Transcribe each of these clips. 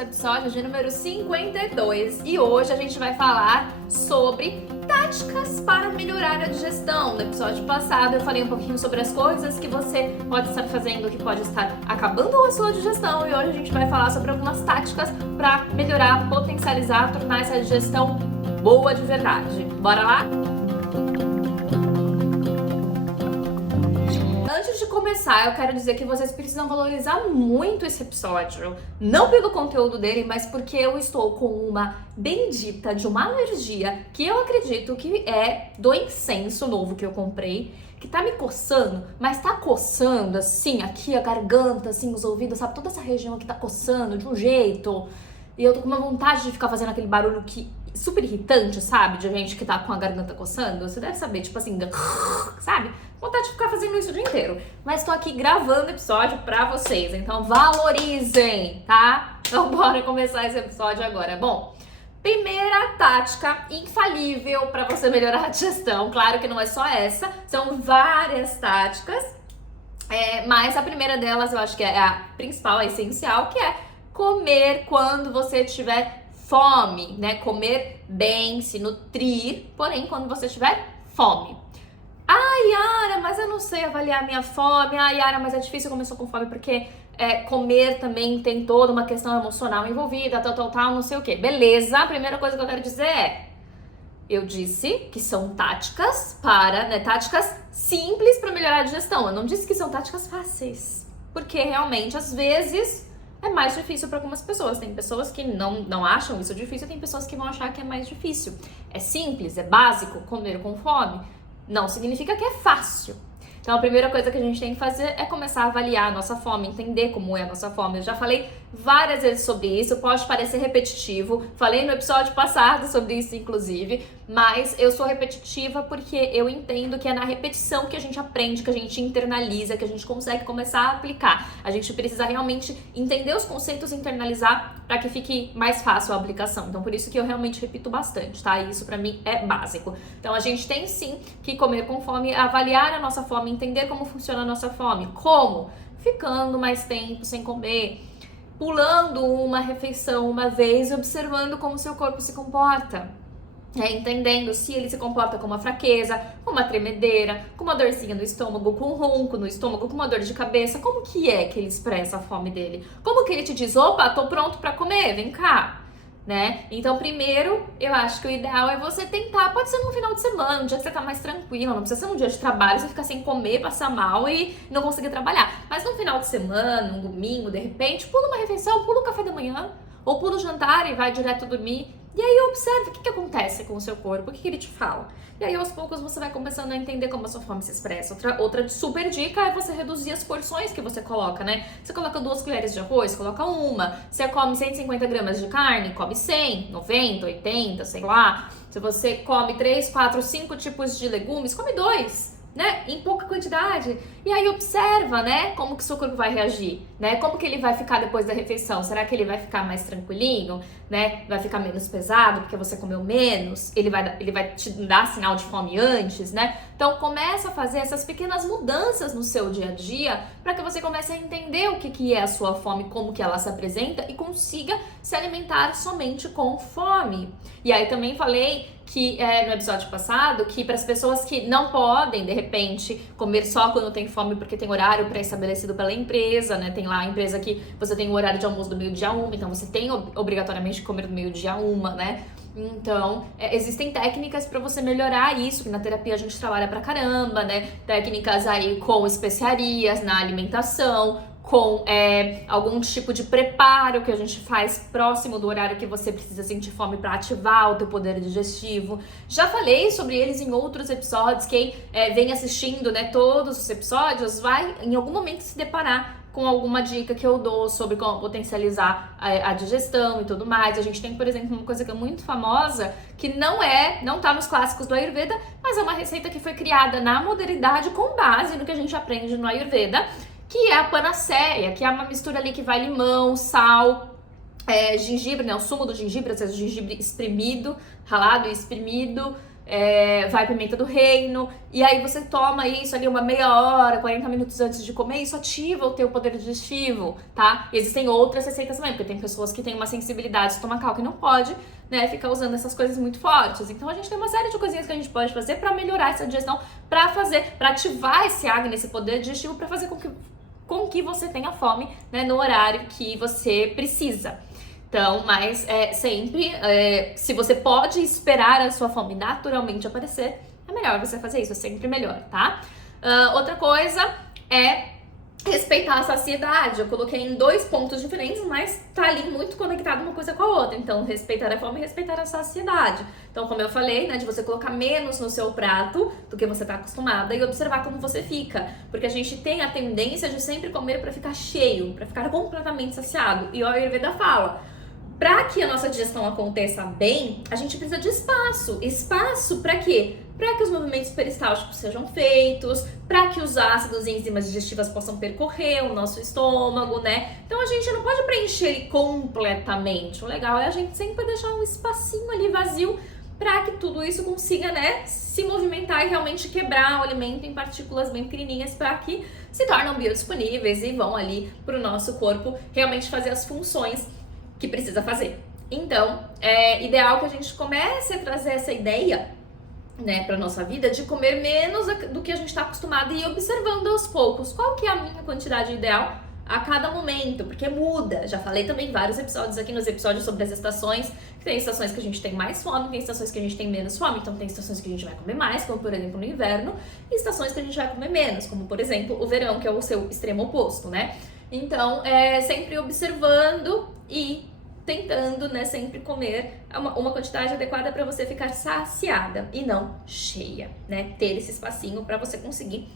o episódio de número 52 e hoje a gente vai falar sobre táticas para melhorar a digestão. No episódio passado eu falei um pouquinho sobre as coisas que você pode estar fazendo que pode estar acabando a sua digestão e hoje a gente vai falar sobre algumas táticas para melhorar, potencializar, tornar essa digestão boa de verdade. Bora lá? Antes de começar, eu quero dizer que vocês precisam valorizar muito esse episódio. Não pelo conteúdo dele, mas porque eu estou com uma bendita de uma alergia que eu acredito que é do incenso novo que eu comprei, que tá me coçando, mas tá coçando assim, aqui a garganta, assim, os ouvidos, sabe? Toda essa região aqui tá coçando de um jeito. E eu tô com uma vontade de ficar fazendo aquele barulho que super irritante, sabe? De gente que tá com a garganta coçando. Você deve saber, tipo assim, sabe? Vontade de ficar fazendo isso o dia inteiro. Mas tô aqui gravando o episódio pra vocês, então valorizem, tá? Então bora começar esse episódio agora. Bom, primeira tática infalível pra você melhorar a digestão. Claro que não é só essa, são várias táticas. Mas a primeira delas eu acho que é a principal, a essencial, que é comer quando você tiver fome, né? Comer bem, se nutrir, porém quando você tiver fome. Yara, mas eu não sei avaliar a minha fome. Yara, mas é difícil comer só com fome porque comer também tem toda uma questão emocional envolvida, tal, não sei o que. Beleza, a primeira coisa que eu quero dizer eu disse que são táticas táticas simples para melhorar a digestão. Eu não disse que são táticas fáceis, porque realmente às vezes é mais difícil para algumas pessoas. Tem pessoas que não acham isso difícil, tem pessoas que vão achar que é mais difícil. É simples, é básico comer com fome. Não significa que é fácil. Então, a primeira coisa que a gente tem que fazer é começar a avaliar a nossa fome, entender como é a nossa fome. Eu já falei várias vezes sobre isso, pode parecer repetitivo. Falei no episódio passado sobre isso, inclusive. Mas eu sou repetitiva porque eu entendo que é na repetição que a gente aprende, que a gente internaliza, que a gente consegue começar a aplicar. A gente precisa realmente entender os conceitos e internalizar para que fique mais fácil a aplicação. Então, por isso que eu realmente repito bastante, tá? E isso pra mim é básico. Então, a gente tem sim que comer com fome, avaliar a nossa fome, entender como funciona a nossa fome. Como? Ficando mais tempo sem comer, pulando uma refeição uma vez, observando como seu corpo se comporta. Entendendo se ele se comporta com uma fraqueza, com uma tremedeira, com uma dorzinha no estômago, com um ronco no estômago, com uma dor de cabeça. Como que é que ele expressa a fome dele? Como que ele te diz, opa, tô pronto pra comer, vem cá, né? Então, primeiro, eu acho que o ideal é você tentar, pode ser no final de semana, um dia que você tá mais tranquilo, não precisa ser um dia de trabalho, você ficar sem comer, passar mal e não conseguir trabalhar. Mas no final de semana, um domingo, de repente, pula uma refeição, pula o café da manhã, ou pula o jantar e vai direto dormir. E aí observe o que acontece com o seu corpo, o que ele te fala. E aí aos poucos você vai começando a entender como a sua fome se expressa. Outra super dica é você reduzir as porções que você coloca, né? Você coloca 2 colheres de arroz, coloca uma. Você come 150 gramas de carne, come 100, 90, 80, sei lá. Se você come 3, 4, 5 tipos de legumes, come 2. Né? Em pouca quantidade. E aí observa, né? Como que o seu corpo vai reagir, né? Como que ele vai ficar depois da refeição? Será que ele vai ficar mais tranquilinho, né? Vai ficar menos pesado porque você comeu menos? Ele vai te dar sinal de fome antes, né? Então começa a fazer essas pequenas mudanças no seu dia a dia para que você comece a entender o que é a sua fome, como que ela se apresenta e consiga se alimentar somente com fome. E aí também falei que no episódio passado, que para as pessoas que não podem, de repente, comer só quando tem fome, porque tem horário pré-estabelecido pela empresa, né? Tem lá a empresa que você tem o horário de almoço do meio-dia 1, então você tem obrigatoriamente que comer do meio-dia 1, né? Então, existem técnicas para você melhorar isso, que na terapia a gente trabalha pra caramba, né? Técnicas aí com especiarias na alimentação, com algum tipo de preparo que a gente faz próximo do horário que você precisa sentir fome para ativar o teu poder digestivo. Já falei sobre eles em outros episódios. Quem vem assistindo, né, todos os episódios vai em algum momento se deparar com alguma dica que eu dou sobre como potencializar a digestão e tudo mais. A gente tem, por exemplo, uma coisa que é muito famosa, que não tá nos clássicos do Ayurveda, mas é uma receita que foi criada na modernidade com base no que a gente aprende no Ayurveda, que é a panaceia, que é uma mistura ali que vai limão, sal, gengibre, né, o sumo do gengibre, às vezes o gengibre espremido, ralado e espremido, vai pimenta do reino, e aí você toma isso ali uma meia hora, 40 minutos antes de comer, isso ativa o teu poder digestivo, tá? E existem outras receitas também, porque tem pessoas que têm uma sensibilidade estomacal que não pode, né, ficar usando essas coisas muito fortes. Então a gente tem uma série de coisinhas que a gente pode fazer pra melhorar essa digestão, pra ativar esse Agni, esse poder digestivo, pra fazer com que você tenha fome, né, no horário que você precisa. Então, mas sempre, se você pode esperar a sua fome naturalmente aparecer, é melhor você fazer isso, é sempre melhor, tá? Outra coisa é respeitar a saciedade. Eu coloquei em 2 pontos diferentes, mas tá ali muito conectado uma coisa com a outra. Então, respeitar a fome e respeitar a saciedade. Então, como eu falei, né, de você colocar menos no seu prato do que você tá acostumada e observar como você fica. Porque a gente tem a tendência de sempre comer para ficar cheio, para ficar completamente saciado. E o Ayurveda fala: para que a nossa digestão aconteça bem, a gente precisa de espaço. Espaço para quê? Para que os movimentos peristálticos sejam feitos, para que os ácidos e enzimas digestivas possam percorrer o nosso estômago, né? Então a gente não pode preencher ele completamente. O legal é a gente sempre deixar um espacinho ali vazio para que tudo isso consiga, né, se movimentar e realmente quebrar o alimento em partículas bem pequenininhas para que se tornam biodisponíveis e vão ali para o nosso corpo realmente fazer as funções que precisa fazer. Então, é ideal que a gente comece a trazer essa ideia, né, para nossa vida de comer menos do que a gente está acostumado e ir observando aos poucos qual que é a minha quantidade ideal a cada momento, porque muda. Já falei também vários episódios aqui nos episódios sobre as estações, que tem estações que a gente tem mais fome, tem estações que a gente tem menos fome, então tem estações que a gente vai comer mais, como por exemplo no inverno, e estações que a gente vai comer menos, como por exemplo o verão, que é o seu extremo oposto, né? Então, sempre observando e tentando, né, sempre comer uma quantidade adequada para você ficar saciada e não cheia, né? Ter esse espacinho para você conseguir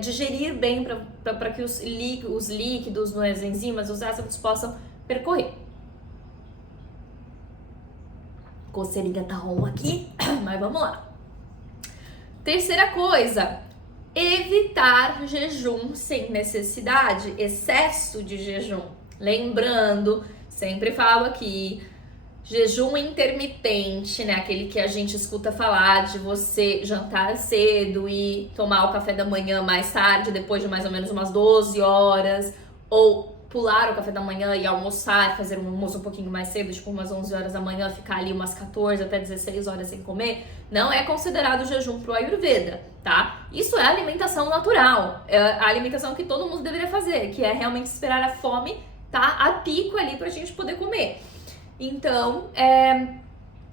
digerir bem, para que os líquidos, as enzimas, os ácidos possam percorrer. Coceirinha tá on aqui, mas vamos lá. Terceira coisa, evitar jejum sem necessidade, excesso de jejum. Lembrando, sempre falo aqui, jejum intermitente, né? Aquele que a gente escuta falar de você jantar cedo e tomar o café da manhã mais tarde, depois de mais ou menos umas 12 horas, ou pular o café da manhã e almoçar, fazer um almoço um pouquinho mais cedo, tipo umas 11 horas da manhã, ficar ali umas 14 até 16 horas sem comer, não é considerado jejum pro Ayurveda, tá? Isso é alimentação natural, é a alimentação que todo mundo deveria fazer, que é realmente esperar a fome tá a pico ali pra gente poder comer. Então,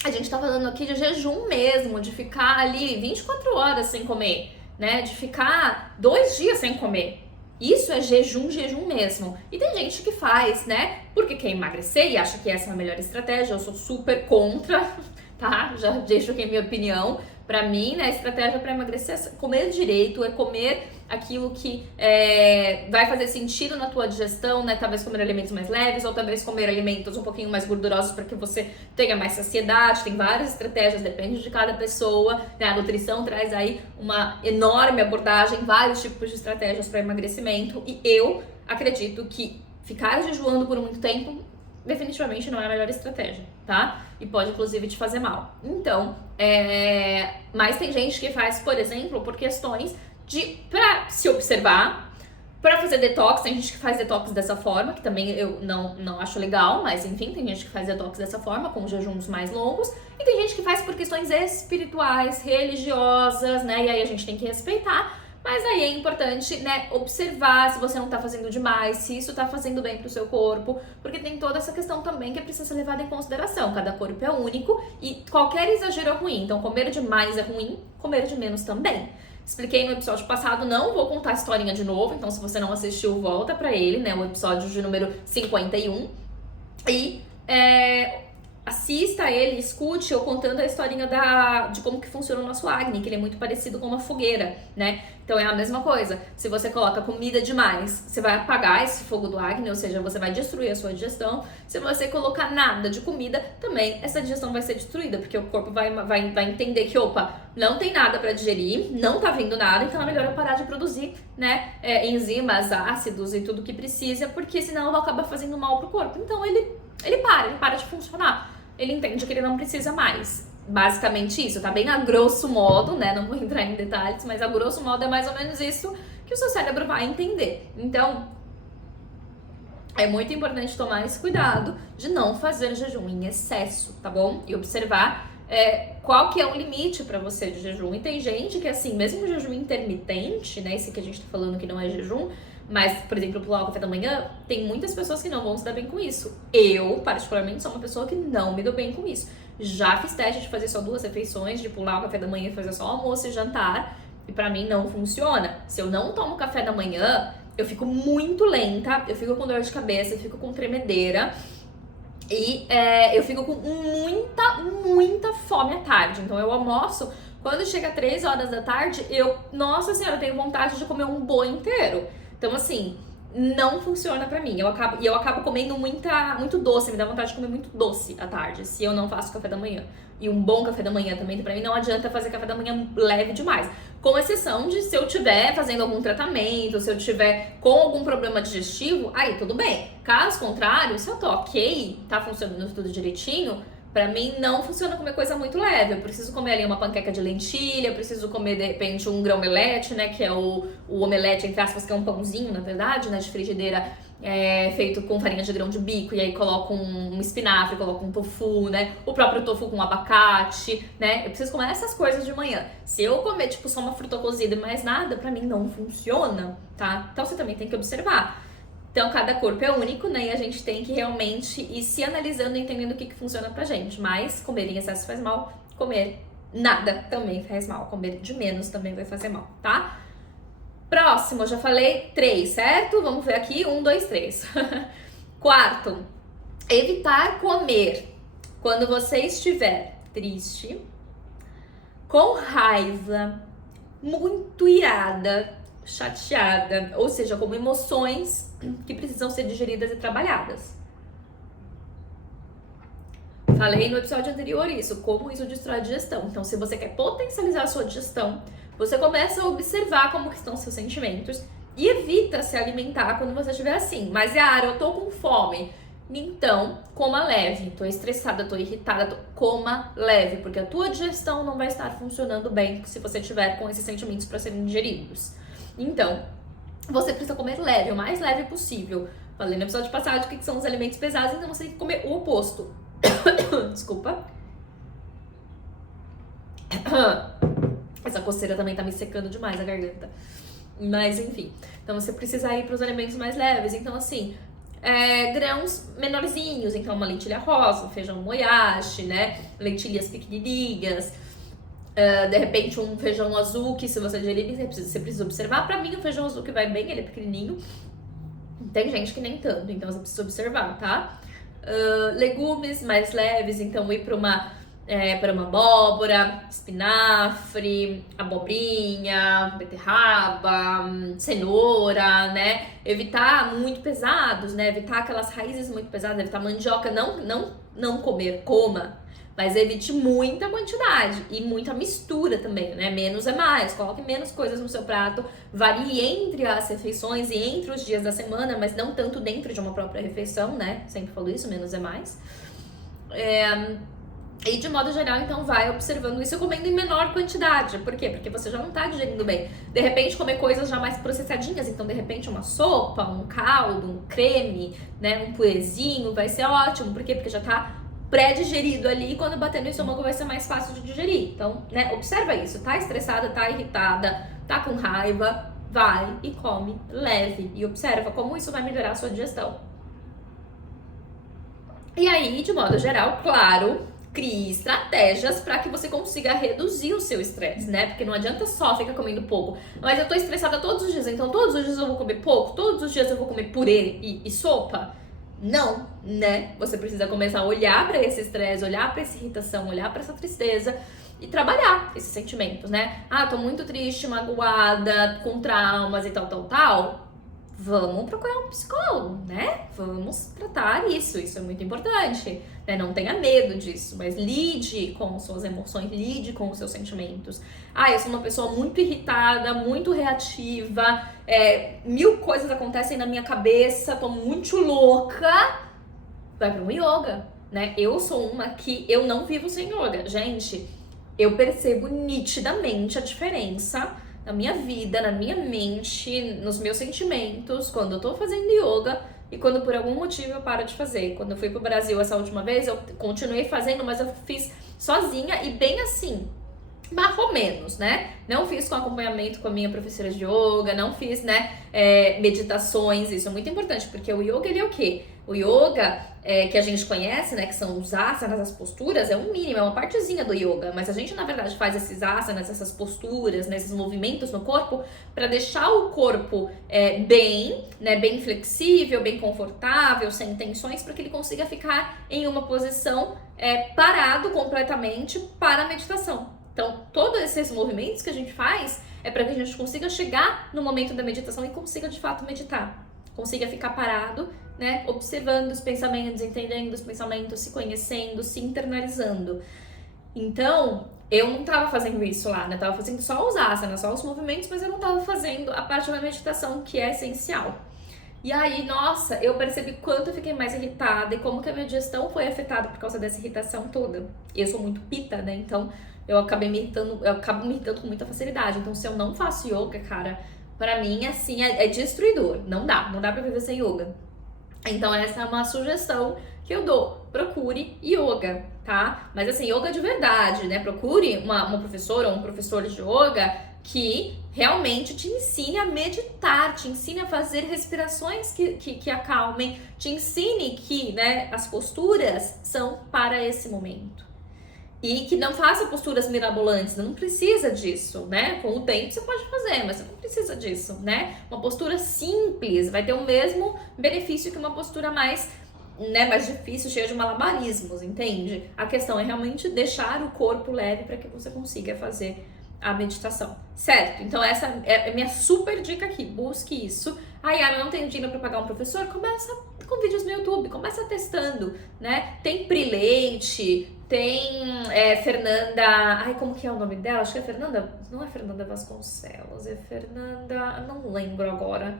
a gente tá falando aqui de jejum mesmo, de ficar ali 24 horas sem comer, né? De ficar 2 dias sem comer. Isso é jejum mesmo. E tem gente que faz, né? Porque quer emagrecer e acha que essa é a melhor estratégia. Eu sou super contra, tá? Já deixo aqui a minha opinião. Pra mim, né, a estratégia para emagrecer é comer direito, é comer aquilo que vai fazer sentido na tua digestão, né? Talvez comer alimentos mais leves ou talvez comer alimentos um pouquinho mais gordurosos para que você tenha mais saciedade. Tem várias estratégias, depende de cada pessoa, né? A nutrição traz aí uma enorme abordagem, vários tipos de estratégias para emagrecimento e eu acredito que ficar jejuando por muito tempo definitivamente não é a melhor estratégia, tá? E pode, inclusive, te fazer mal. Então, mas tem gente que faz, por exemplo, por questões pra se observar, pra fazer detox. Tem gente que faz detox dessa forma, que também eu não acho legal, mas enfim, tem gente que faz detox dessa forma, com jejuns mais longos. E tem gente que faz por questões espirituais, religiosas, né? E aí a gente tem que respeitar. Mas aí é importante, né, observar se você não tá fazendo demais, se isso tá fazendo bem pro seu corpo, porque tem toda essa questão também que precisa ser levada em consideração. Cada corpo é único e qualquer exagero é ruim. Então, comer demais é ruim, comer de menos também. Expliquei no episódio passado, não vou contar a historinha de novo, então se você não assistiu, volta pra ele, né, o episódio de número 51. E assista ele, escute eu contando a historinha de como que funciona o nosso Agni, que ele é muito parecido com uma fogueira, né? Então é a mesma coisa. Se você coloca comida demais, você vai apagar esse fogo do Agni, ou seja, você vai destruir a sua digestão. Se você colocar nada de comida, também essa digestão vai ser destruída, porque o corpo vai entender que, opa, não tem nada para digerir, não tá vindo nada, então é melhor eu parar de produzir, né, enzimas, ácidos e tudo que precisa, porque senão ela acaba fazendo mal pro corpo. Então ele para de funcionar. Ele entende que ele não precisa mais. basicamente isso, tá bem a grosso modo, né? Não vou entrar em detalhes, mas a grosso modo é mais ou menos isso que o seu cérebro vai entender. Então, é muito importante tomar esse cuidado de não fazer jejum em excesso, tá bom? E observar qual que é o limite para você de jejum. E tem gente que, assim, mesmo o jejum intermitente, né? Esse que a gente tá falando que não é jejum, mas, por exemplo, pular o café da manhã, tem muitas pessoas que não vão se dar bem com isso. Eu, particularmente, sou uma pessoa que não me dou bem com isso. Já fiz teste de fazer só 2 refeições, de pular o café da manhã e fazer só almoço e jantar, e pra mim não funciona. Se eu não tomo café da manhã, eu fico muito lenta, eu fico com dor de cabeça, eu fico com tremedeira e eu fico com muita fome à tarde. Então eu almoço, quando chega 3 horas da tarde, nossa senhora, eu tenho vontade de comer um boi inteiro. Então assim, não funciona pra mim. Eu acabo comendo muito doce, me dá vontade de comer muito doce à tarde, se eu não faço café da manhã. E um bom café da manhã também, pra mim não adianta fazer café da manhã leve demais. Com exceção de se eu estiver fazendo algum tratamento, se eu estiver com algum problema digestivo, aí tudo bem. Caso contrário, se eu tô ok, tá funcionando tudo direitinho, pra mim não funciona comer coisa muito leve. Eu preciso comer ali uma panqueca de lentilha, eu preciso comer de repente um grão-omelete, né, que é o omelete, entre aspas, que é um pãozinho, na verdade, né, de frigideira, feito com farinha de grão de bico, e aí coloco um espinafre, coloco um tofu, né, o próprio tofu com abacate, né, eu preciso comer essas coisas de manhã. Se eu comer, tipo, só uma fruta cozida e mais nada, pra mim não funciona, tá? Então você também tem que observar. Então, cada corpo é único, né? E a gente tem que realmente ir se analisando e entendendo o que funciona pra gente. Mas comer em excesso faz mal, comer nada também faz mal. Comer de menos também vai fazer mal, tá? Próximo, eu já falei 3, certo? Vamos ver aqui, 1, 2, 3. Quarto, evitar comer quando você estiver triste, com raiva, muito irada, chateada, ou seja, como emoções que precisam ser digeridas e trabalhadas. Falei no episódio anterior isso, como isso destrói a digestão. Então, se você quer potencializar a sua digestão, você começa a observar como que estão seus sentimentos e evita se alimentar quando você estiver assim. Mas, Yara, eu tô com fome. Então, coma leve. Tô estressada, tô irritada, coma leve, porque a tua digestão não vai estar funcionando bem se você tiver com esses sentimentos para serem digeridos. Então, você precisa comer leve, o mais leve possível. Falei no episódio passado o que são os alimentos pesados, então você tem que comer o oposto. Desculpa. Essa coceira também tá me secando demais a garganta. Mas enfim, então você precisa ir para os alimentos mais leves. Então assim, grãos menorzinhos, então uma lentilha rosa, feijão moyashi, né? Lentilhas pequenininhas. De repente um feijão azul que se você digerir, você precisa observar. Pra mim o feijão azul que vai bem, ele é pequenininho. Tem gente que nem tanto, então você precisa observar, tá? Legumes mais leves, então ir para uma abóbora, espinafre, abobrinha, beterraba, cenoura, né? Evitar muito pesados, né? Evitar aquelas raízes muito pesadas, evitar mandioca, não comer, coma. Mas evite muita quantidade e muita mistura também, né? Menos é mais, coloque menos coisas no seu prato, varie entre as refeições e entre os dias da semana, mas não tanto dentro de uma própria refeição, né? Sempre falo isso, menos é mais. E de modo geral, então, vai observando isso comendo em menor quantidade. Por quê? Porque você já não tá digerindo bem. De repente, comer coisas já mais processadinhas. Então, de repente, uma sopa, um caldo, um creme, né? Um purezinho, vai ser ótimo. Por quê? Porque já tá pré-digerido ali, e quando bater no estômago vai ser mais fácil de digerir. Então, né, observa isso. Tá estressada, tá irritada, tá com raiva, vai e come leve. E observa como isso vai melhorar a sua digestão. E aí, de modo geral, claro, crie estratégias para que você consiga reduzir o seu estresse, né? Porque não adianta só ficar comendo pouco. Mas eu tô estressada todos os dias, então todos os dias eu vou comer pouco? Todos os dias eu vou comer purê e sopa? Não, né? Você precisa começar a olhar para esse estresse, olhar para essa irritação, olhar para essa tristeza e trabalhar esses sentimentos, né? Ah, tô muito triste, magoada, com traumas e tal. Vamos procurar um psicólogo, né? Vamos tratar isso é muito importante, né? Não tenha medo disso, mas lide com suas emoções, lide com os seus sentimentos. Ah, eu sou uma pessoa muito irritada, muito reativa, 1000 coisas acontecem na minha cabeça, tô muito louca. Vai para um yoga, né? Eu sou uma que eu não vivo sem yoga. Gente, eu percebo nitidamente a diferença na minha vida, na minha mente, nos meus sentimentos, quando eu tô fazendo yoga e quando por algum motivo eu paro de fazer. Quando eu fui pro Brasil essa última vez, eu continuei fazendo, mas eu fiz sozinha e bem assim, mais ou menos, né? Não fiz com acompanhamento com a minha professora de yoga, não fiz, né, meditações. Isso é muito importante, porque o yoga, ele é o quê? O yoga que a gente conhece, né, que são os asanas, as posturas, é um mínimo, é uma partezinha do yoga, mas a gente, na verdade, faz esses asanas, essas posturas, né, esses movimentos no corpo, para deixar o corpo bem, né, bem flexível, bem confortável, sem tensões, para que ele consiga ficar em uma posição parado completamente para a meditação. Então, todos esses movimentos que a gente faz é para que a gente consiga chegar no momento da meditação e consiga, de fato, meditar. Consiga ficar parado, né? Observando os pensamentos, entendendo os pensamentos, se conhecendo, se internalizando. Então, eu não estava fazendo isso lá, né? Eu tava fazendo só os asanas, só os movimentos, mas eu não estava fazendo a parte da meditação, que é essencial. E aí, nossa, eu percebi quanto eu fiquei mais irritada e como que a minha digestão foi afetada por causa dessa irritação toda. Eu sou muito pita, né? Então, eu acabo me irritando com muita facilidade. Então, se eu não faço yoga, cara, pra mim, assim, é destruidor. Não dá pra viver sem yoga. Então, essa é uma sugestão que eu dou. Procure yoga, tá? Mas, assim, yoga de verdade, né? Procure uma professora ou um professor de yoga que realmente te ensine a meditar, te ensine a fazer respirações que acalmem, te ensine que, né, as posturas são para esse momento. E que não faça posturas mirabolantes, não precisa disso, né? Com o tempo você pode fazer, mas você não precisa disso, né? Uma postura simples vai ter o mesmo benefício que uma postura mais, né, mais difícil, cheia de malabarismos, entende? A questão é realmente deixar o corpo leve para que você consiga fazer a meditação, certo? Então essa é a minha super dica aqui, busque isso. Yara, não tenho dinheiro para pagar um professor? Começa com vídeos no YouTube, começa testando, né? Tem Pri Leite, tem Fernanda... Ai, como que é o nome dela? Acho que é Fernanda... Não é Fernanda Vasconcelos, é Fernanda... Não lembro agora.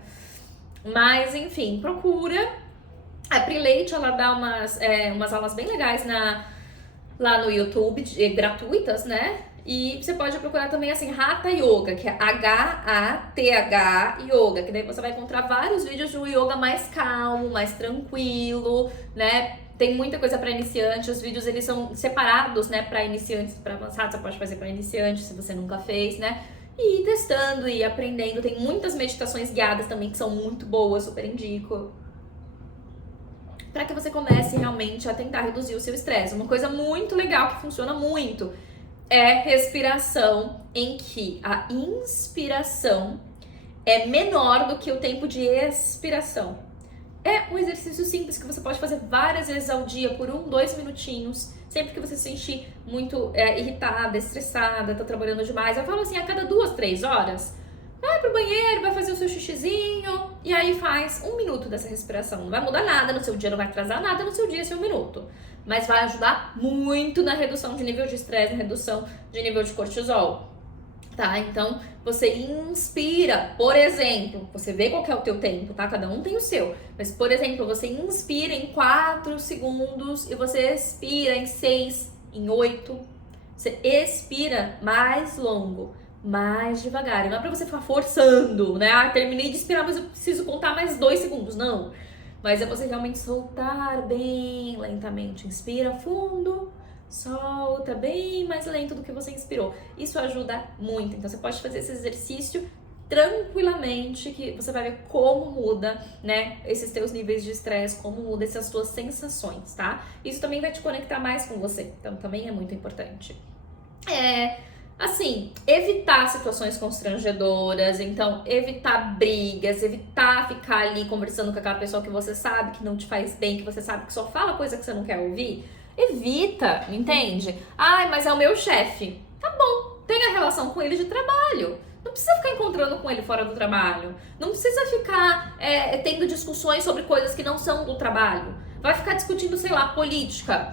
Mas, enfim, procura. A Pri Leite, ela dá umas aulas bem legais lá no YouTube, gratuitas, né? E você pode procurar também, assim, Hatha Yoga, que é H-A-T-H Yoga, que daí você vai encontrar vários vídeos de um yoga mais calmo, mais tranquilo, né? Tem muita coisa para iniciantes, os vídeos eles são separados, né, para iniciantes, para avançados, você pode fazer para iniciantes se você nunca fez, né? E ir testando e aprendendo. Tem muitas meditações guiadas também que são muito boas, super indico. Para que você comece realmente a tentar reduzir o seu estresse. Uma coisa muito legal que funciona muito é respiração, em que a inspiração é menor do que o tempo de expiração. É um exercício simples que você pode fazer várias vezes ao dia por 2 minutinhos, sempre que você se sentir muito irritada, estressada, tá trabalhando demais. Eu falo assim, a cada 2, 3 horas, vai pro banheiro, vai fazer o seu xixizinho e aí faz 1 minuto dessa respiração. Não vai mudar nada no seu dia, não vai atrasar nada no seu dia esse 1 minuto. Mas vai ajudar muito na redução de nível de estresse, na redução de nível de cortisol, tá? Então, você inspira, por exemplo, você vê qual que é o teu tempo, tá? Cada um tem o seu. Mas, por exemplo, você inspira em 4 segundos e você expira em 6, em 8. Você expira mais longo, mais devagar. E não é pra você ficar forçando, né? Ah, terminei de expirar, mas eu preciso contar mais 2 segundos. Não. Mas é você realmente soltar bem lentamente. Inspira fundo, solta bem mais lento do que você inspirou. Isso ajuda muito. Então você pode fazer esse exercício tranquilamente, que você vai ver como muda, né, esses teus níveis de estresse, como muda essas tuas sensações, tá? Isso também vai te conectar mais com você. Então também é muito importante. Assim, evitar situações constrangedoras, então evitar brigas, evitar ficar ali conversando com aquela pessoa que você sabe que não te faz bem, que você sabe que só fala coisa que você não quer ouvir. Evita, entende? Ai, mas é o meu chefe. Tá bom, tenha relação com ele de trabalho. Não precisa ficar encontrando com ele fora do trabalho. Não precisa ficar tendo discussões sobre coisas que não são do trabalho. Vai ficar discutindo, sei lá, política,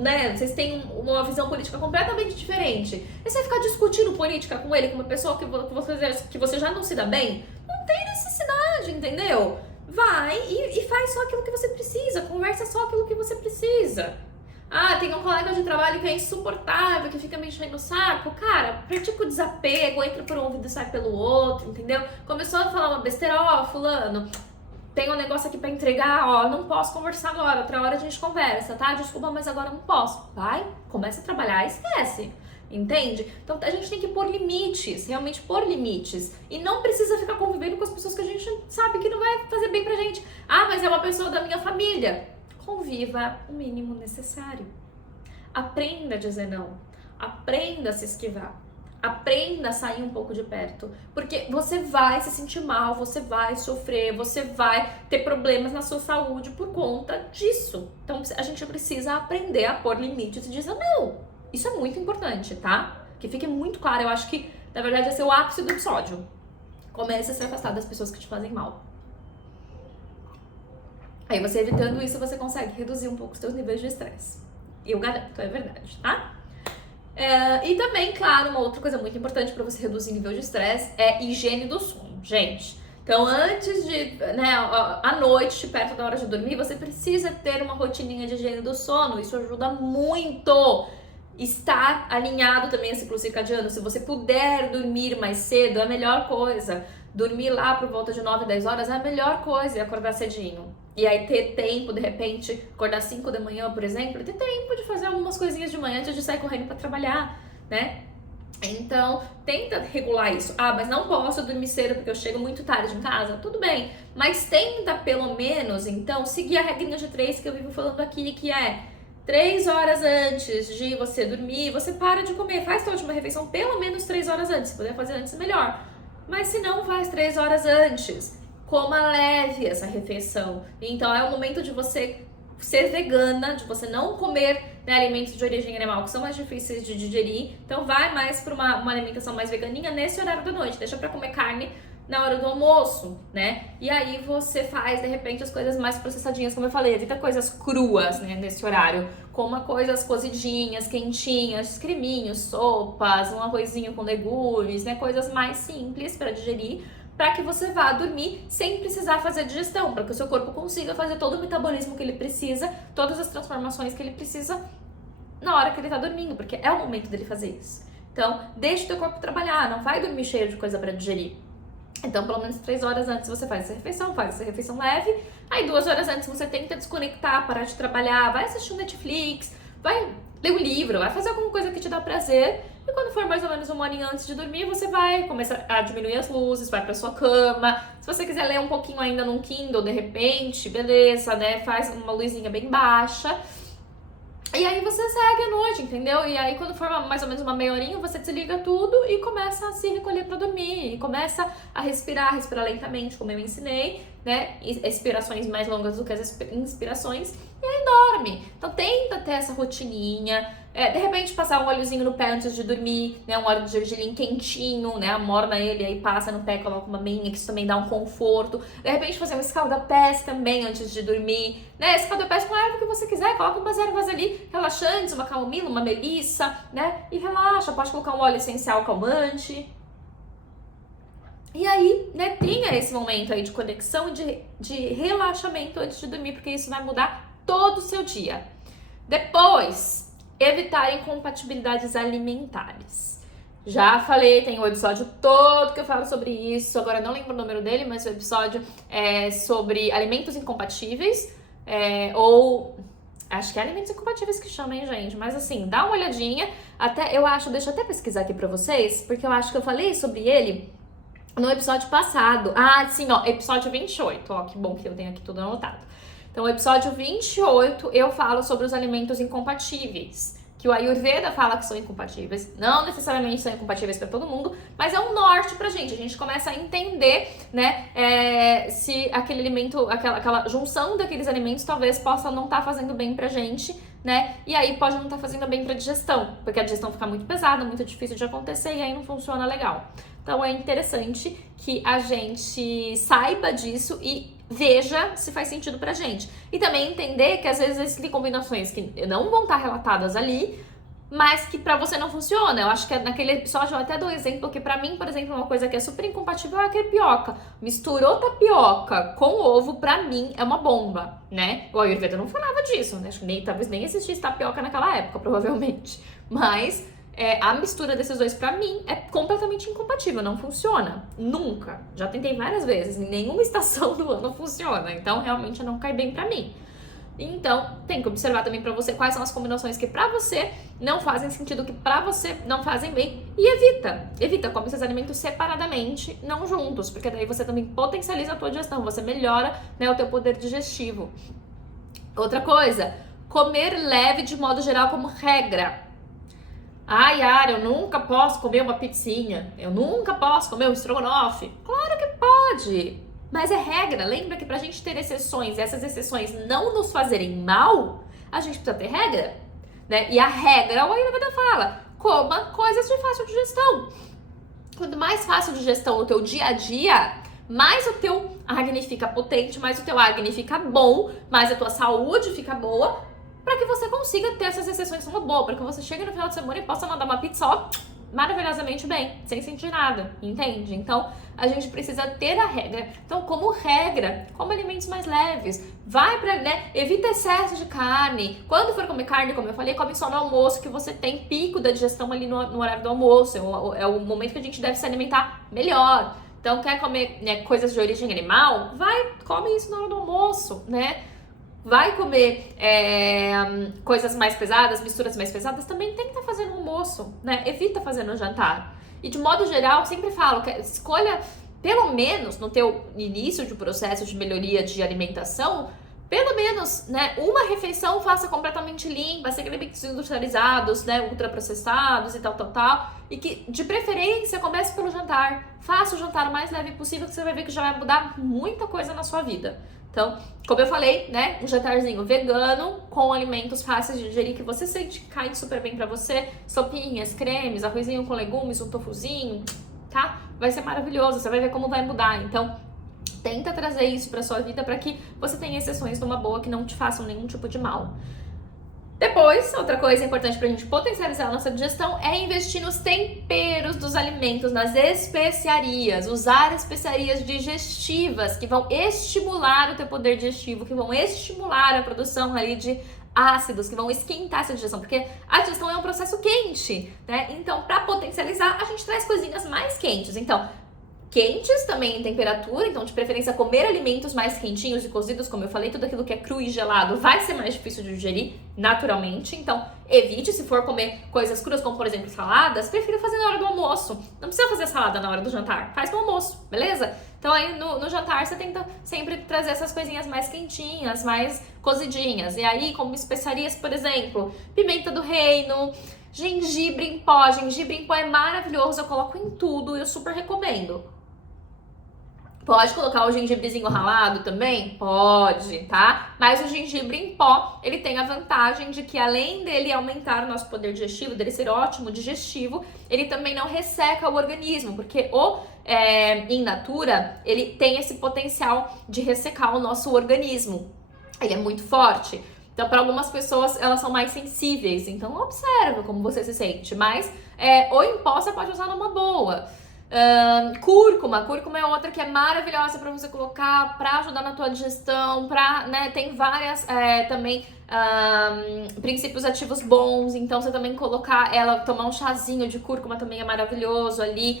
né? Vocês têm uma visão política completamente diferente. E você vai ficar discutindo política com ele, com uma pessoa que você já não se dá bem? Não tem necessidade, entendeu? vai e faz só aquilo que você precisa, conversa só aquilo que você precisa. Ah, tem um colega de trabalho que é insuportável, que fica me enchendo o saco. Cara, pratica o desapego, entra por um ouvido e sai pelo outro, entendeu? Começou a falar uma besteira, ó, fulano, tem um negócio aqui pra entregar, ó, não posso conversar agora, outra hora a gente conversa, tá? Desculpa, mas agora não posso. Vai, começa a trabalhar, esquece. Entende? Então a gente tem que pôr limites, realmente pôr limites. E não precisa ficar convivendo com as pessoas que a gente sabe que não vai fazer bem pra gente. Ah, mas é uma pessoa da minha família. Conviva o mínimo necessário. Aprenda a dizer não. Aprenda a se esquivar. Aprenda a sair um pouco de perto. Porque você vai se sentir mal, você vai sofrer, você vai ter problemas na sua saúde por conta disso. Então a gente precisa aprender a pôr limites e dizer não. Isso é muito importante, tá? Que fique muito claro. Eu acho que, na verdade, esse é o ápice do episódio. Comece a se afastar das pessoas que te fazem mal. Aí você evitando isso, você consegue reduzir um pouco os seus níveis de estresse. E eu garanto, é verdade, tá? E também, claro, uma outra coisa muito importante para você reduzir o nível de estresse é higiene do sono, gente. Então, antes de, né, à noite, perto da hora de dormir, você precisa ter uma rotininha de higiene do sono. Isso ajuda muito. Estar alinhado também a ciclo circadiano. Se você puder dormir mais cedo, é a melhor coisa. Dormir lá por volta de 9, 10 horas é a melhor coisa, e acordar cedinho. E aí ter tempo, de repente, acordar 5 da manhã, por exemplo, ter tempo de fazer algumas coisinhas de manhã antes de sair correndo para trabalhar, né? Então, tenta regular isso. Ah, mas não posso dormir cedo porque eu chego muito tarde em casa. Tudo bem, mas tenta pelo menos, então, seguir a regrinha de 3 que eu vivo falando aqui, que é 3 horas antes de você dormir, você para de comer, faz sua última refeição pelo menos 3 horas antes. Se puder fazer antes, melhor. Mas se não, faz 3 horas antes. Coma leve essa refeição. Então é o momento de você ser vegana, de você não comer, né, alimentos de origem animal que são mais difíceis de digerir. Então vai mais para uma alimentação mais veganinha nesse horário da noite. Deixa para comer carne na hora do almoço, né? E aí você faz, de repente, as coisas mais processadinhas, como eu falei, evita coisas cruas, né, nesse horário. Coma coisas cozidinhas, quentinhas, creminhos, sopas, um arrozinho com legumes, né? Coisas mais simples para digerir, para que você vá dormir sem precisar fazer digestão, para que o seu corpo consiga fazer todo o metabolismo que ele precisa, todas as transformações que ele precisa na hora que ele tá dormindo, porque é o momento dele fazer isso. Então, deixa o teu corpo trabalhar, não vai dormir cheio de coisa para digerir. Então, pelo menos 3 horas antes você faz essa refeição leve. Aí 2 horas antes você tenta desconectar, parar de trabalhar, vai assistir um Netflix, vai ler um livro, vai fazer alguma coisa que te dá prazer. E quando for mais ou menos 1 horinha antes de dormir, você vai começar a diminuir as luzes, vai pra sua cama. Se você quiser ler um pouquinho ainda num Kindle, de repente, beleza, né? Faz uma luzinha bem baixa. E aí você segue a noite, entendeu? E aí quando for mais ou menos uma meia horinha, você desliga tudo e começa a se recolher pra dormir. E começa a respirar lentamente, como eu ensinei, né? Respirações mais longas do que as inspirações. E aí dorme. Então tenta ter essa rotininha. De repente passar um óleozinho no pé antes de dormir, né? Um óleo de gergelim quentinho, né? Amorna ele, aí passa no pé, coloca uma meinha, que isso também dá um conforto. De repente fazer um escalda-pés também antes de dormir, né? Escalda-pés com a erva que você quiser, coloca umas ervas ali relaxantes, uma camomila, uma melissa, né? E relaxa, pode colocar um óleo essencial calmante. E aí, né, tenha esse momento aí de conexão e de relaxamento antes de dormir, porque isso vai mudar todo o seu dia. Depois, evitar incompatibilidades alimentares. Já falei, tem um episódio todo que eu falo sobre isso, agora não lembro o número dele, mas o episódio é sobre alimentos incompatíveis, ou acho que é alimentos incompatíveis que chama, hein, gente? Mas assim, dá uma olhadinha, deixa eu até pesquisar aqui pra vocês, porque eu acho que eu falei sobre ele no episódio passado. Ah, sim, ó, episódio 28, ó, que bom que eu tenho aqui tudo anotado. Então, no episódio 28, eu falo sobre os alimentos incompatíveis, que o Ayurveda fala que são incompatíveis. Não necessariamente são incompatíveis para todo mundo, mas é um norte pra gente. A gente começa a entender, né, se aquele alimento, aquela junção daqueles alimentos talvez possa não estar fazendo bem pra gente, né? E aí pode não estar fazendo bem pra digestão, porque a digestão fica muito pesada, muito difícil de acontecer e aí não funciona legal. Então, é interessante que a gente saiba disso e veja se faz sentido pra gente. E também entender que às vezes existem combinações que não vão estar relatadas ali, mas que pra você não funciona. Eu acho que naquele episódio eu até dou exemplo que pra mim, por exemplo, uma coisa que é super incompatível é a crepioca. Misturou tapioca com ovo, pra mim é uma bomba, né? O Ayurveda não falava disso, né? Acho que talvez nem existisse tapioca naquela época, provavelmente. Mas a mistura desses dois, pra mim, é completamente incompatível, não funciona. Nunca. Já tentei várias vezes, em nenhuma estação do ano funciona. Então, realmente, não cai bem pra mim. Então, tem que observar também pra você quais são as combinações que pra você não fazem sentido, que pra você não fazem bem, e evita, come esses alimentos separadamente, não juntos, porque daí você também potencializa a tua digestão, você melhora, né, o teu poder digestivo. Outra coisa, comer leve de modo geral como regra. Ai, Yara, eu nunca posso comer uma pizzinha, eu nunca posso comer um estrogonofe. Claro que pode! Mas é regra, lembra que pra gente ter exceções e essas exceções não nos fazerem mal, a gente precisa ter regra, né? E a regra, o Ayurveda fala, coma coisas de fácil digestão. Quanto mais fácil digestão no teu dia a dia, mais o teu Agni fica potente, mais o teu Agni fica bom, mais a tua saúde fica boa, para que você consiga ter essas exceções numa boa, para que você chegue no final de semana e possa mandar uma pizza, ó, maravilhosamente bem, sem sentir nada, entende? Então, a gente precisa ter a regra. Então, como regra, come alimentos mais leves. Vai pra, né, evita excesso de carne. Quando for comer carne, como eu falei, come só no almoço, que você tem pico da digestão ali no horário do almoço. É o momento que a gente deve se alimentar melhor. Então, quer comer, né, coisas de origem animal? Vai, come isso na hora do almoço, né? Vai comer coisas mais pesadas, misturas mais pesadas, também tem que estar fazendo no almoço, né? Evita fazer no jantar. E de modo geral, sempre falo que escolha, pelo menos no teu início de processo de melhoria de alimentação, pelo menos, né, uma refeição faça completamente limpa, sem alimentos industrializados, né, ultraprocessados e tal. E que, de preferência, comece pelo jantar. Faça o jantar o mais leve possível, que você vai ver que já vai mudar muita coisa na sua vida. Então, como eu falei, né, um jantarzinho vegano com alimentos fáceis de digerir que você sente que caem super bem pra você, sopinhas, cremes, arrozinho com legumes, um tofuzinho, tá? Vai ser maravilhoso, você vai ver como vai mudar. Então, tenta trazer isso pra sua vida para que você tenha exceções numa boa que não te façam nenhum tipo de mal. Depois, outra coisa importante pra gente potencializar a nossa digestão é investir nos temperos dos alimentos, nas especiarias, usar especiarias digestivas que vão estimular o teu poder digestivo, que vão estimular a produção ali de ácidos, que vão esquentar essa digestão, porque a digestão é um processo quente, né? Então, para potencializar, a gente traz coisinhas mais quentes. Então, quentes também em temperatura, então de preferência comer alimentos mais quentinhos e cozidos, como eu falei, tudo aquilo que é cru e gelado vai ser mais difícil de digerir naturalmente, então evite, se for comer coisas cruas, como por exemplo saladas, prefira fazer na hora do almoço, não precisa fazer salada na hora do jantar, faz no almoço, beleza? Então aí no jantar você tenta sempre trazer essas coisinhas mais quentinhas, mais cozidinhas, e aí como especiarias, por exemplo, pimenta do reino, gengibre em pó é maravilhoso, eu coloco em tudo, eu super recomendo. Pode colocar o gengibrezinho ralado também? Pode, tá? Mas o gengibre em pó, ele tem a vantagem de que além dele aumentar o nosso poder digestivo, dele ser ótimo digestivo, ele também não resseca o organismo, porque in natura, ele tem esse potencial de ressecar o nosso organismo. Ele é muito forte. Então, para algumas pessoas, elas são mais sensíveis. Então, observa como você se sente. Mas, o em pó você pode usar numa boa. Cúrcuma é outra que é maravilhosa para você colocar para ajudar na tua digestão, né, tem várias também princípios ativos bons, então você também colocar ela, tomar um chazinho de cúrcuma também é maravilhoso ali,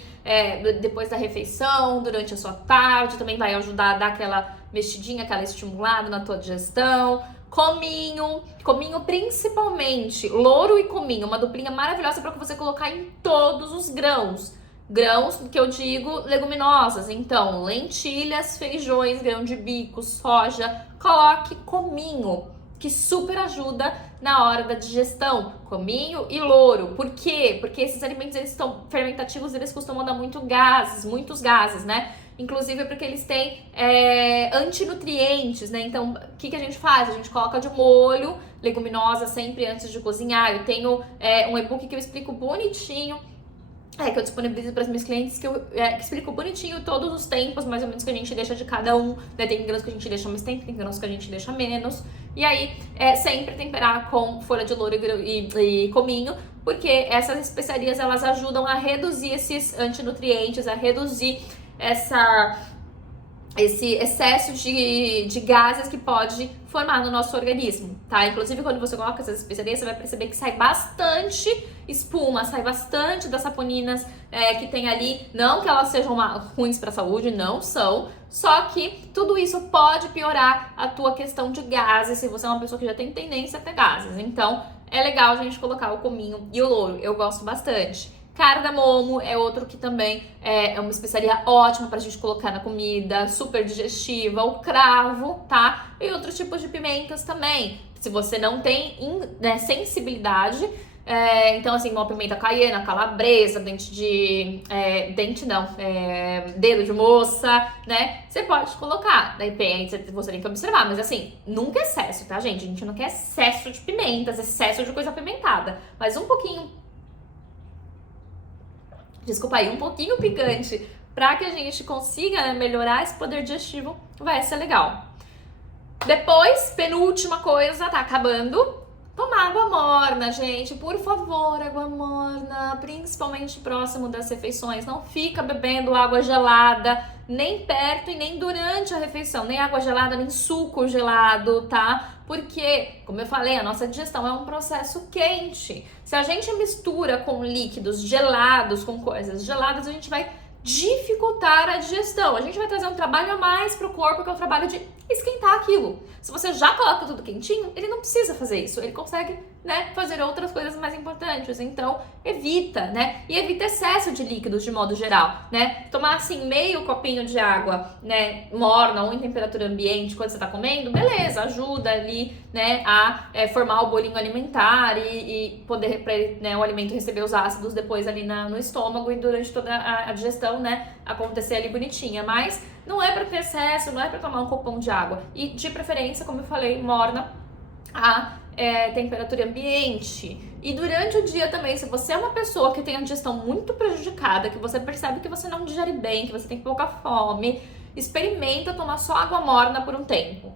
depois da refeição, durante a sua tarde, também vai ajudar a dar aquela mexidinha, aquela estimulada na tua digestão. Cominho principalmente, louro e cominho, uma duplinha maravilhosa para você colocar em todos os grãos que eu digo leguminosas, então lentilhas, feijões, grão de bico, soja, coloque cominho, que super ajuda na hora da digestão, cominho e louro. Por quê? Porque esses alimentos, eles estão fermentativos, eles costumam dar muitos gases, né? Inclusive porque eles têm antinutrientes, né? Então, o que a gente faz? A gente coloca de molho leguminosa sempre antes de cozinhar. Eu tenho um e-book que eu explico bonitinho, que eu disponibilizo para os meus clientes, que eu explico bonitinho todos os tempos, mais ou menos, que a gente deixa de cada um, né? Tem grãos que a gente deixa mais tempo, tem grãos que a gente deixa menos. E aí, sempre temperar com folha de louro e cominho, porque essas especiarias elas ajudam a reduzir esses antinutrientes, a reduzir esse excesso de gases que pode formar no nosso organismo, tá? Inclusive, quando você coloca essas especiarias, você vai perceber que sai bastante espuma, sai bastante das saponinas que tem ali. Não que elas sejam ruins para a saúde, não são. Só que tudo isso pode piorar a tua questão de gases, se você é uma pessoa que já tem tendência a ter gases. Então, é legal a gente colocar o cominho e o louro. Eu gosto bastante. Cardamomo é outro que também é uma especiaria ótima pra gente colocar na comida, super digestiva. O cravo, tá? E outros tipos de pimentas também. Se você não tem sensibilidade, então assim, uma pimenta caiena, calabresa, dedo de moça, né? Você pode colocar, depende, você tem que observar, mas assim, nunca excesso, tá, gente? A gente não quer excesso de pimentas, excesso de coisa apimentada, mas um pouquinho picante, para que a gente consiga melhorar esse poder digestivo, vai ser legal. Depois, penúltima coisa, tá acabando, tomar água morna, gente, por favor, água morna, principalmente próximo das refeições. Não fica bebendo água gelada, nem perto e nem durante a refeição, nem água gelada, nem suco gelado, tá? Porque, como eu falei, a nossa digestão é um processo quente. Se a gente mistura com líquidos gelados, com coisas geladas, a gente vai dificultar a digestão. A gente vai trazer um trabalho a mais pro corpo, que é o trabalho de esquentar aquilo. Se você já coloca tudo quentinho, ele não precisa fazer isso. Ele consegue, fazer outras coisas mais importantes. Então, evita, E evita excesso de líquidos de modo geral, Tomar, assim, meio copinho de água, morna ou em temperatura ambiente quando você tá comendo, beleza, ajuda ali, a formar o bolinho alimentar e poder, o alimento receber os ácidos depois ali no estômago e durante toda a digestão, acontecer ali bonitinha. Mas não é pra ter excesso, não é pra tomar um copão de água. E, de preferência, como eu falei, morna a temperatura ambiente. E durante o dia também, se você é uma pessoa que tem a digestão muito prejudicada, que você percebe que você não digere bem, que você tem pouca fome, experimenta tomar só água morna por um tempo.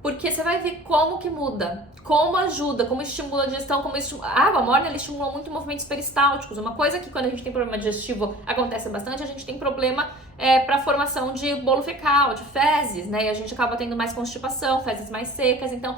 Porque você vai ver como que muda, como ajuda, como estimula a digestão, a água morna ela estimula muito movimentos peristálticos. Uma coisa que quando a gente tem problema digestivo acontece bastante, a gente tem problema para formação de bolo fecal, de fezes, E a gente acaba tendo mais constipação, fezes mais secas. Então,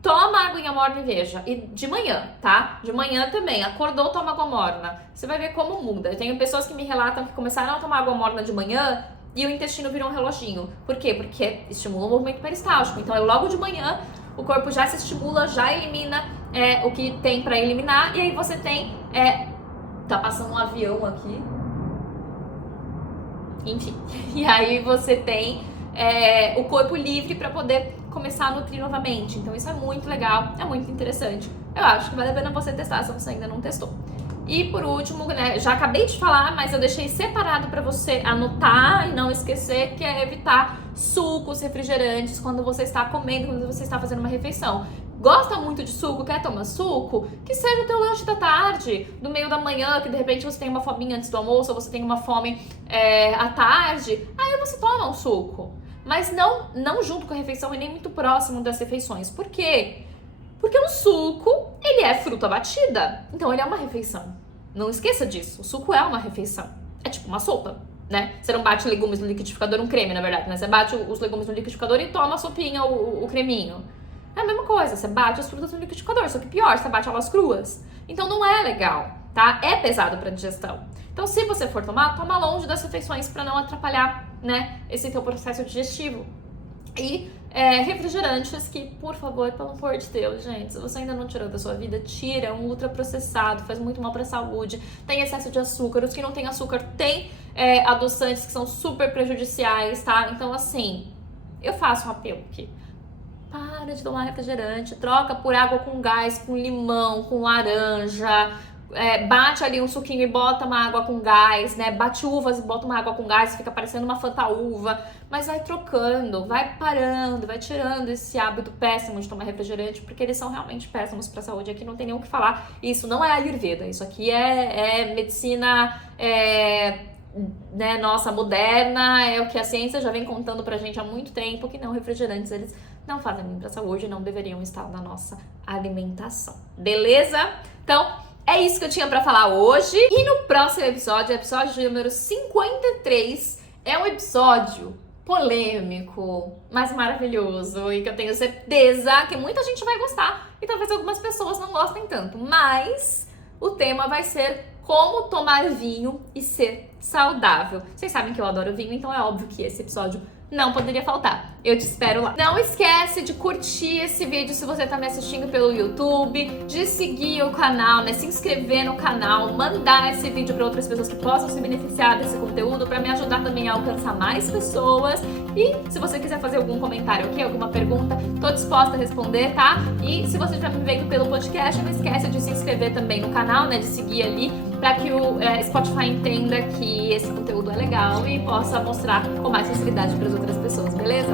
toma aguinha morna e veja. E de manhã, tá? De manhã também. Acordou, toma água morna. Você vai ver como muda. Eu tenho pessoas que me relatam que começaram a tomar água morna de manhã e o intestino virou um reloginho. Por quê? Porque estimula o movimento peristáltico. Então, logo de manhã, o corpo já se estimula, já elimina o que tem pra eliminar. E aí você tem... tá passando um avião aqui. Enfim. E aí você tem o corpo livre pra poder começar a nutrir novamente. Então, isso é muito legal, é muito interessante. Eu acho que vale a pena você testar se você ainda não testou. E por último, já acabei de falar, mas eu deixei separado para você anotar e não esquecer, que é evitar sucos, refrigerantes quando você está comendo, quando você está fazendo uma refeição. Gosta muito de suco, quer tomar suco? Que seja o teu lanche da tarde, do meio da manhã, que de repente você tem uma fominha antes do almoço, ou você tem uma fome à tarde, aí você toma um suco. Mas não junto com a refeição e nem muito próximo das refeições. Por quê? Porque o suco, ele é fruta batida, então ele é uma refeição. Não esqueça disso, o suco é uma refeição. É tipo uma sopa, Você não bate legumes no liquidificador, um creme, na verdade, Você bate os legumes no liquidificador e toma a sopinha, o creminho. É a mesma coisa, você bate as frutas no liquidificador, só que pior, você bate elas cruas. Então não é legal, tá? É pesado pra digestão. Então se você for tomar, toma longe das refeições pra não atrapalhar, esse teu processo digestivo. E refrigerantes que, por favor, pelo amor de Deus, gente, se você ainda não tirou da sua vida, tira, é um ultraprocessado, faz muito mal pra saúde, tem excesso de açúcar, os que não têm açúcar têm adoçantes que são super prejudiciais, tá? Então, assim, eu faço um apelo aqui. Para de tomar refrigerante, troca por água com gás, com limão, com laranja, bate ali um suquinho e bota uma água com gás, Bate uvas e bota uma água com gás, fica parecendo uma Fanta-uva, mas vai trocando, vai parando, vai tirando esse hábito péssimo de tomar refrigerante, porque eles são realmente péssimos pra saúde. Aqui não tem nem o que falar, isso não é Ayurveda, isso aqui é medicina, nossa, moderna, é o que a ciência já vem contando pra gente há muito tempo, que não, refrigerantes, eles não fazem bem para a saúde e não deveriam estar na nossa alimentação. Beleza? Então, é isso que eu tinha para falar hoje. E no próximo episódio número 53, é um episódio polêmico, mas maravilhoso e que eu tenho certeza que muita gente vai gostar e talvez algumas pessoas não gostem tanto, mas o tema vai ser como tomar vinho e ser saudável. Vocês sabem que eu adoro vinho, então é óbvio que esse episódio não poderia faltar. Eu te espero lá. Não esquece de curtir esse vídeo se você tá me assistindo pelo YouTube, de seguir o canal, né? Se inscrever no canal, mandar esse vídeo para outras pessoas que possam se beneficiar desse conteúdo, para me ajudar também a alcançar mais pessoas. E se você quiser fazer algum comentário aqui, alguma pergunta, tô disposta a responder, tá? E se você já me vendo pelo podcast, não esquece de se inscrever também no canal, né? De seguir ali, para que o Spotify entenda que esse conteúdo é legal e possa mostrar com mais facilidade para as outras pessoas, beleza?